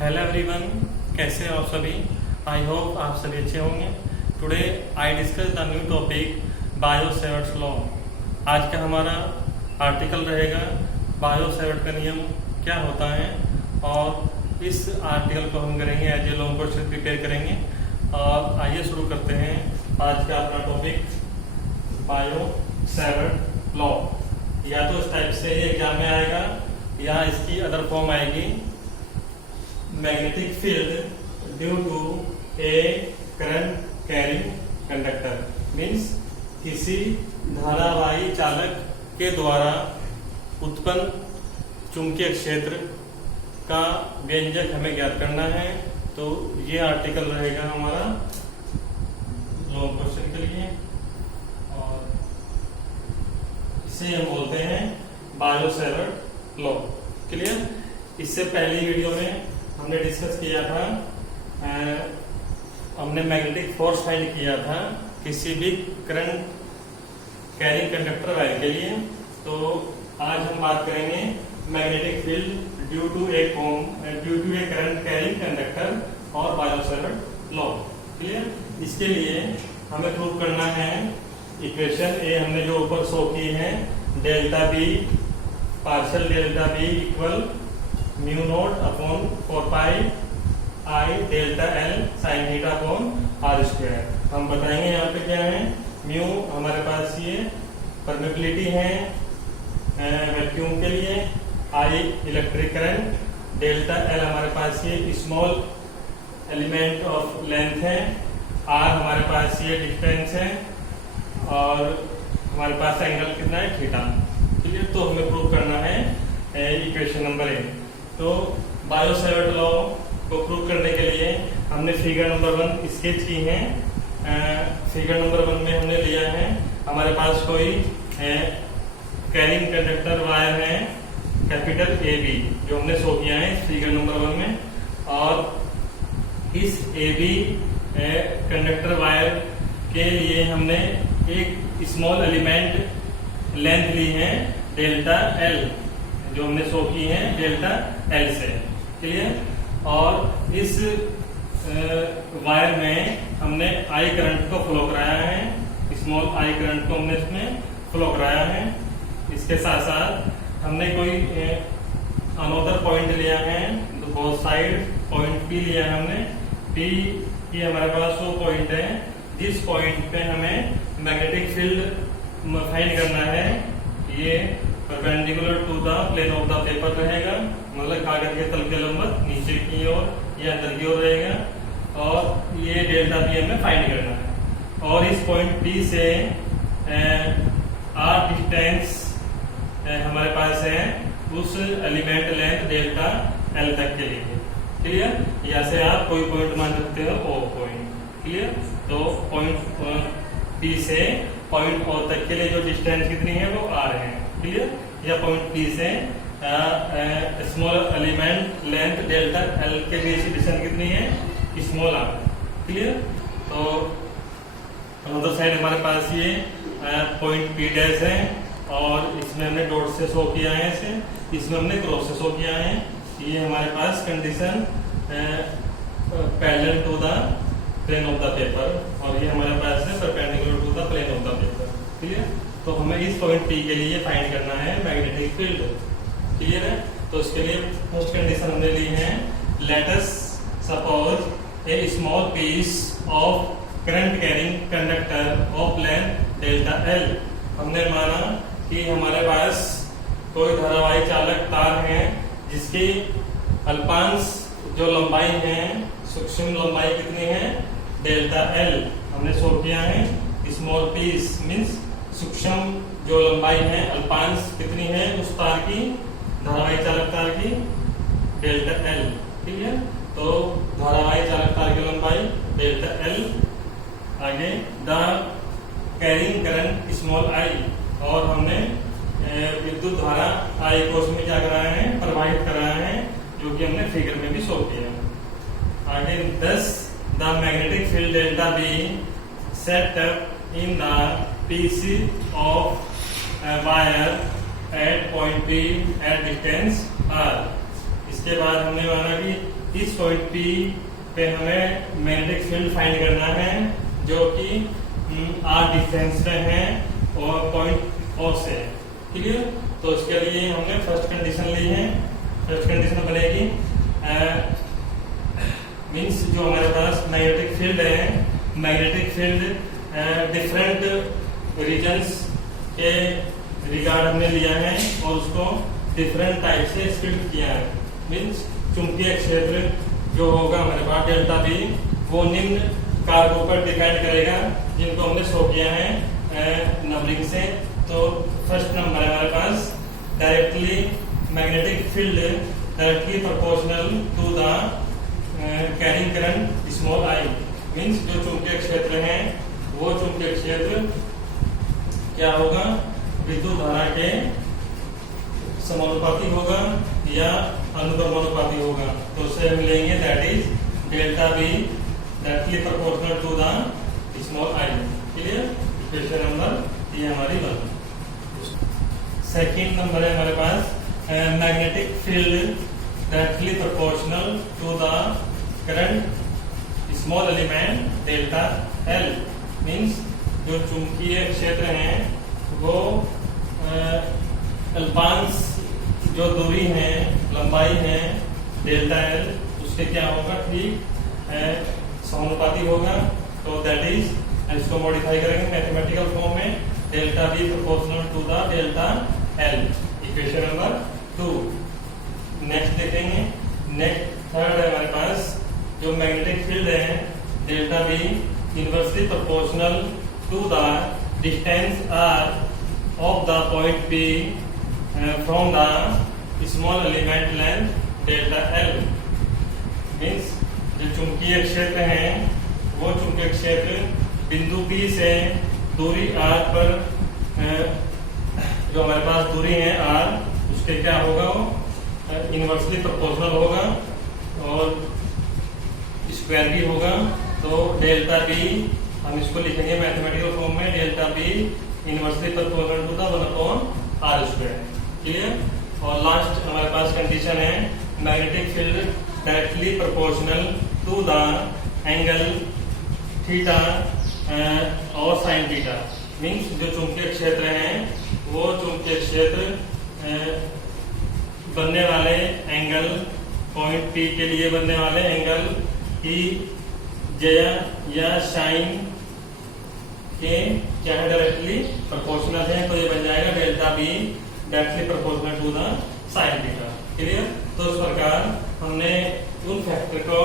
Hello everyone, कैसे हो आप सभी। आई होप आप सभी अच्छे होंगे। Today I discuss the new topic bio Savart's law. आज का हमारा आर्टिकल रहेगा बायो सेवर्ट का नियम क्या होता है, और इस आर्टिकल को हम करेंगे as a long question prepare करेंगे। और आइए शुरू करते हैं आज का अपना टॉपिक बायो सेवर्ट लॉ। या तो इस टाइप से एग्जाम में आएगा या इसकी अदर फॉर्म आएगी magnetic field due to a current carrying conductor. Means किसी धारावाही चालक के द्वारा उत्पन्न चुंबकीय क्षेत्र का व्यंजक हमें ज्ञात करना है। तो ये आर्टिकल रहेगा हमारा लॉन्ग क्वेश्चन के लिए, और इसे हम बोलते हैं बायो सेवर्ट लॉ। क्लियर। इससे पहली वीडियो में हमने डिस्कस किया था, हमने मैग्नेटिक फोर्स फाइंड किया था किसी भी करंट कैरिंग कंडक्टर वायर के लिए। तो आज हम बात करेंगे magnetic field due to a current carrying conductor और बायो सेवर्ट लॉ। क्लियर। इसके लिए हमें प्रूव करना है इक्वेशन ए हमने जो ऊपर शो की है, delta B partial delta B equal mu naught upon 4 pi I delta L sine theta upon R square. हम बताएंगे यहाँ पे क्या है। म्यू हमारे पास ये परमेबिलिटी है वैक्यूम के लिए, आई इलेक्ट्रिक करंट, डेल्टा एल हमारे पास ये स्मॉल एलिमेंट ऑफ लेंथ है, आर हमारे पास ये डिस्टेंस है, और हमारे पास एंगल कितना है, थीटा। ठीक है। तो हमें प्रूव करना है इक्वेशन नंबर ए। तो बायो सेवर्ट लॉ को प्रूव करने के लिए हमने फिगर नंबर 1 स्केच की है। फिगर नंबर 1 में हमने लिया है हमारे पास कोई कैरिंग कंडक्टर वायर है कैपिटल ए बी, जो हमने शो किया है फिगर नंबर 1 में। और इस ए बी कंडक्टर वायर के लिए हमने एक स्मॉल एलिमेंट लेंथ ली है डेल्टा एल, जो हमने शो की है डेल्टा एल से। क्लियर। और इस वायर में हमने आई करंट को फ्लो कराया है, स्मॉल आई करंट को हमने इसमें फ्लो कराया है। इसके साथ साथ हमने कोई अनोदर पॉइंट लिया है, बोथ साइड पॉइंट पी लिया है हमने। पी की हमारे पास वो पॉइंट है जिस पॉइंट पे हमें मैग्नेटिक फील्ड फाइंड करना है। ये perpendicular to the plane of the paper रहेगा, मतलब कागज के तल के लंबवत नीचे की ओर या अंदर की ओर रहेगा। और ये डेल्टा बी हमें फाइंड करना है। और इस पॉइंट पी से आर डिस्टेंस हमारे पास है उस एलिमेंट लेंथ डेल्टा एल तक के लिए। क्लियर। या से आप कोई पॉइंट मान सकते हो ओ पॉइंट। क्लियर। तो पॉइंट पी से पॉइंट ओ तक के लिए जो डिस्टेंस कितनी है वो आर है। क्लियर। या पॉइंट पी से small element length delta L के बीच की डिस्टेंस कितनी है, स्मॉल आर। क्लियर। तो अदर साइड हमारे पास ये पॉइंट पी डैश है, और इसमें हमने डॉट से शो किया है इसे, इसमें हमने क्रॉस से शो किया है। ये हमारे पास condition parallel to the plane of the paper, और ये हमारे पास है perpendicular to the plane of the paper. Clear. तो हमें इस पॉइंट पी के लिए फाइंड करना है मैग्नेटिक फील्ड। क्लियर है। तो इसके लिए फर्स्ट कंडीशन हमने ली है, let us suppose a small piece of current carrying conductor of length delta L. हमने माना कि हमारे पास कोई धारावाही चालक तार है जिसकी अल्पांश जो लंबाई है, सूक्ष्म लंबाई कितनी है, डेल्टा एल हमने शो किया है। स्मॉल पीस मीन्स सूक्ष्म जो लंबाई है, अल्पांश कितनी है उस तार की, धारावाही चालक तार की, डेल्टा एल। ठीक है। तो धारावाही चालक तार की लंबाई डेल्टा एल। आगे द कैरिंग करंट स्मॉल आई, और हमने विद्युत धारा आई को उसमें क्या कराया है, प्रवाहित कराया है, जो कि हमने फिगर में भी शो किया। आगे 10 the magnetic field delta B set up in the piece of wire at point B at distance R. इसके बाद हमने माना कि इस पॉइंट पी पे हमें मैग्नेटिक फील्ड फाइंड करना है जो कि आर डिस्टेंस पे है और पॉइंट ओ से। क्लियर? तो इसके लिए हमने फर्स्ट कंडीशन ली है। फर्स्ट कंडीशन बनेगी मीन्स जो हमारे पास मैग्नेटिक फील्ड है, मैग्नेटिक फील्ड डिफरेंट रीजन्स के रिगार्ड हमने लिया है और उसको डिफरेंट टाइप से स्प्लिट किया है। मीन्स चुंबकीय क्षेत्र जो होगा हमारे पास डेल्टा बी, वो निम्न कारकों पर डिपेंड करेगा जिनको हमने शो किया है नंबरिंग से। तो फर्स्ट नंबर है हमारे पास directly magnetic field directly proportional to the carrying current small I. Means जो चुंबकीय क्षेत्र है वो चुंबकीय क्षेत्र क्या होगा, विद्युत धारा के समानुपाती होगा या अनुक्रमानुपाती होगा। तो उससे हम लेंगे that is delta B directly proportional to the small I. Clear? Question number ये हमारी बन। सेकंड नंबर है हमारे पास magnetic field directly proportional to the current small element delta L. Means जो चुंबकीय क्षेत्र है वो अल्पांश जो दूरी है, लंबाई है डेल्टा एल, उसके क्या होगा, ठीक समानुपाती होगा। तो दैट इज इसको मॉडिफाई करेंगे मैथमेटिकल फॉर्म में delta B proportional to the delta L. Equation number 2। Next देखेंगे। नेक्स्ट थर्ड है हमारे पास जो मैग्नेटिक फील्ड है delta B inversely proportional to the distance R of the point P from the small element length delta L। Means जो चुंबकीय क्षेत्र है वो चुंबकीय क्षेत्र बिंदु P से दूरी R पर जो हमारे पास दूरी है R, उसके क्या होगा, वो इनवर्सली प्रोपोर्शनल होगा और स्क्वायर भी होगा। तो डेल्टा बी हम इसको लिखेंगे मैथमेटिकल फॉर्म में delta B inversely proportional to the 1/r²। Clear? और लास्ट हमारे पास कंडीशन है magnetic field directly proportional to the angle theta और साइन थीटा। मीन्स जो चुंबकीय क्षेत्र है वो चुंबकीय क्षेत्र बनने वाले एंगल पॉइंट P के लिए बनने वाले एंगल की जया या साइन के क्या है डायरेक्टली प्रोपोर्शनल है। तो ये बन जाएगा delta B directly proportional to the sine theta. Clear? तो इस प्रकार हमने उन फैक्टर को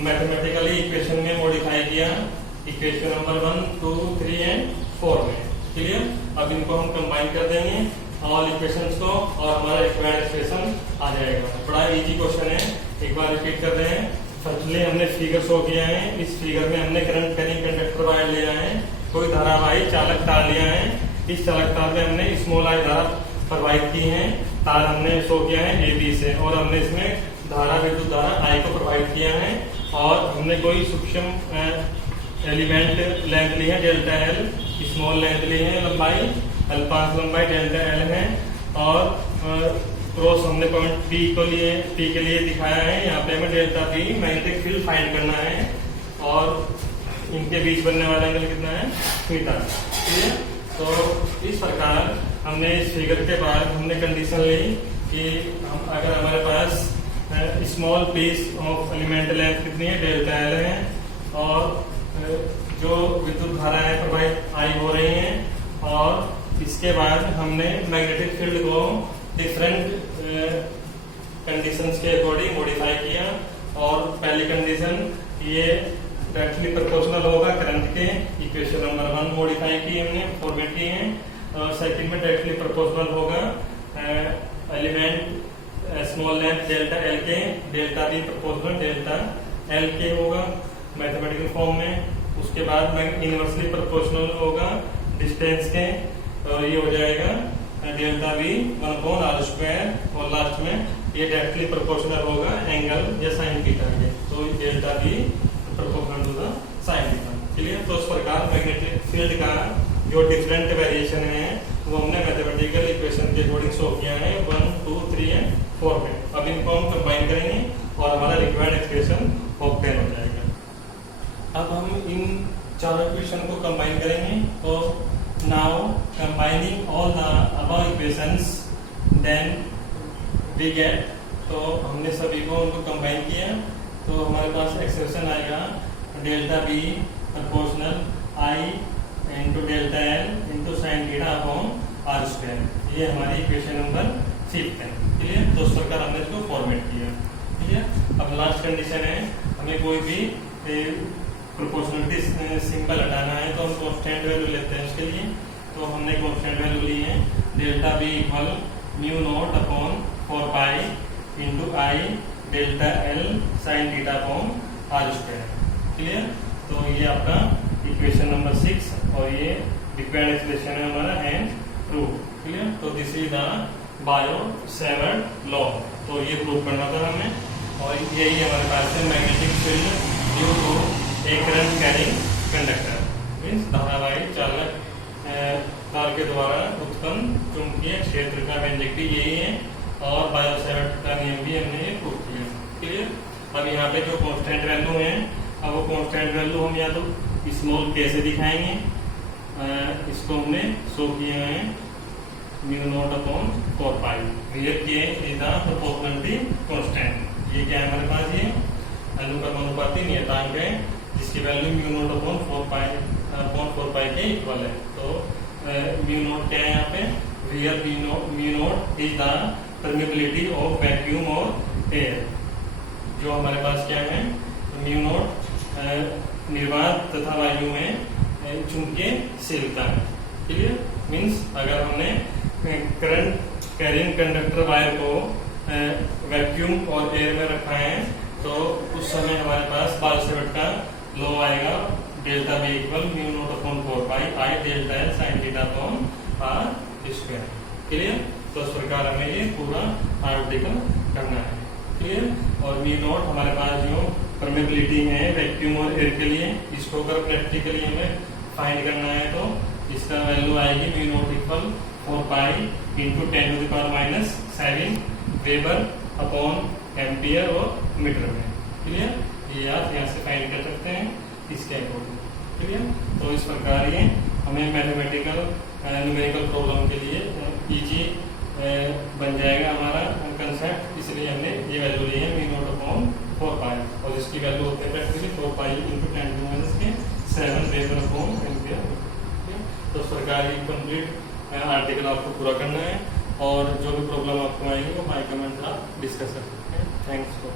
मैथमेटिकली इक्वेशन में मॉडिफाई किया इक्वेशन नंबर 1, 2, 3 एंड 4 में। क्लियर? अब इनको हम कंबाइन कर देंगे ऑल इक्वेशंस को और हमारा रिक्वायर्ड एक्सप्रेशन आ जाएगा। बड़ा इजी क्वेश्चन है, एक बार रिपीट कर रहे हैं। फर्स्टली हमने फिगर शो किया है। इस फिगर में हमने करंट कैरिंग कंडक्टर वायर लिया है, कोई धारावाही चालक तार लिया है। इस चालक तार में हमने स्मॉल आई धारा प्रवाहित की है। तार हमने शो किया है ए बी से और हमने इसमें धारा विद्युत धारा आई को प्रवाहित किया है और हमने कोई सूक्ष्म एलिमेंट लेंथ ली है डेल्टा एल, स्मॉल लेंथ ली है लंबाई, अल्पांश लंबाई डेल्टा एल है और क्रॉस हमने पॉइंट पी के लिए दिखाया है। यहाँ पे हमें delta B magnetic field find करना है और इनके बीच बनने वाला एंगल कितना है, थीटा। ठीक है? तो इस प्रकार हमने इस फिगर के बाद हमने कंडीशन ली कि हम अगर हमारे पास small piece of element length कितनी है, डेल्टा एल है और जो विद्युत धारा है प्रवाहित आई हो रही है और इसके बाद हमने मैग्नेटिक फील्ड को डिफरेंट कंडीशंस के अकॉर्डिंग मॉडिफाई किया। और पहली कंडीशन ये डायरेक्टली प्रोपोर्शनल होगा करंट के, इक्वेशन नंबर 1 मॉडिफाई की हमने, फॉर्मेट की है। और सेकंड में डायरेक्टली प्रोपोर्शनल होगा element small length delta L के, delta B proportional delta L के होगा मैथमेटिकल फॉर्म में। उसके बाद में इनवर्सली प्रोपोर्शनल होगा डिस्टेंस के, तो ये हो जाएगा डेल्टा बी 1/r² और लास्ट में ये डायरेक्टली प्रोपोर्शनल होगा एंगल या साइन थीटा के, तो delta B proportional to the sine theta. Clear? तो इस प्रकार मैग्नेटिक फील्ड का जो डिफरेंट वेरिएशन है वो हमने मैथमेटिकल इक्वेशन के अकॉर्डिंग शो किया है 1, 2, 3 एंड 4 में। अब इनको हम कंबाइन करेंगे और हमारा रिक्वायर्ड एक्सप्रेशन ऑब्टेन हो जाएगा। अब हम इन चारों इक्वेशन को कंबाइन करेंगे। तो now combining all the above equations then we get, तो हमने सभी को उनको कंबाइन किया तो हमारे पास एक्सप्रेशन आएगा delta B proportional I into delta L into sine theta upon R square. ये हमारी इक्वेशन नंबर 5 है। क्लियर? तो उस प्रकार हमने इसको फॉर्मेट किया। ठीक है, अब लास्ट कंडीशन है, हमें कोई भी प्रोपोर्शनलिटी सिंबल हटाना है तो हम कांस्टेंट वैल्यू लेते हैं उसके लिए। तो हमने कांस्टेंट वैल्यू ली है delta B equal mu naught upon 4 pi into I delta L sine theta upon R square. Clear? तो ये आपका इक्वेशन नंबर 6 और ये रिक्वायर्ड एक्सप्रेशन है हमारा एंड प्रूव। क्लियर? तो this is the bio-Savart law. तो ये प्रूव करना था हमें और यही हमारे पास है magnetic field due to a current carrying conductor, means धारावाही चालक तार के द्वारा उत्पन्न चुंबकीय क्षेत्र का व्यंजक भी यही है और बायो-सैवर्ट का नियम भी हमने ये प्रूव किया। क्लियर? अब यहाँ पे जो कांस्टेंट वैल्यू है, अब वो कांस्टेंट वैल्यू हम या तो स्मॉल के से दिखाएंगे, इसको हमने शो किए हैं mu naught upon 4 pi where K is the proportionality constant. ये क्या है हमारे पास, ये अनुक्रमानुपाती नियतांक है जिसकी वैल्यू म्यू नॉट अपॉन 4 पाई के इक्वल है। तो म्यू नॉट क्या है यहाँ पे, where mu naught is the permeability of vacuum और एयर। जो हमारे पास क्या है, म्यू नॉट निर्वात तथा वायु में चुंबकीयशीलता है। क्लियर? मीन्स अगर हमने करंट कैरिंग कंडक्टर वायर को वैक्यूम और एयर में रखा है तो उस समय हमारे पास बायो-सैवर्ट का लॉ आएगा delta B equal mu naught upon 4 pi I delta L sine theta upon R square. Clear? तो इस प्रकार हमें ये पूरा आर्टिकल करना है। क्लियर? और म्यू नॉट हमारे पास जो परमेबिलिटी है वैक्यूम और एयर के लिए, इसको अगर प्रैक्टिकली हमें फाइंड करना है तो इसका वैल्यू आएगी mu naught equal 4 pi into 10⁻⁷ weber upon ampere और मीटर में। क्लियर? ये आप यहाँ से फाइंड कर सकते हैं इसके अकॉर्डिंग। क्लियर? तो इस प्रकार ये हमें मैथमेटिकल न्यूमेरिकल प्रॉब्लम के लिए इजी बन जाएगा हमारा कंसेप्ट। इसलिए हमने ये वैल्यू ली है म्यू नॉट अपॉन 4 पाई और इसकी वैल्यू होते हैं practically 4 pi into 10⁻⁷ weber upon ampere. तो इस प्रकार ये कंप्लीट आर्टिकल आपको पूरा करना है और जो भी प्रॉब्लम आपको आएंगे वो बाय कमेंट आप डिस्कस कर सकते हैं। Thanks for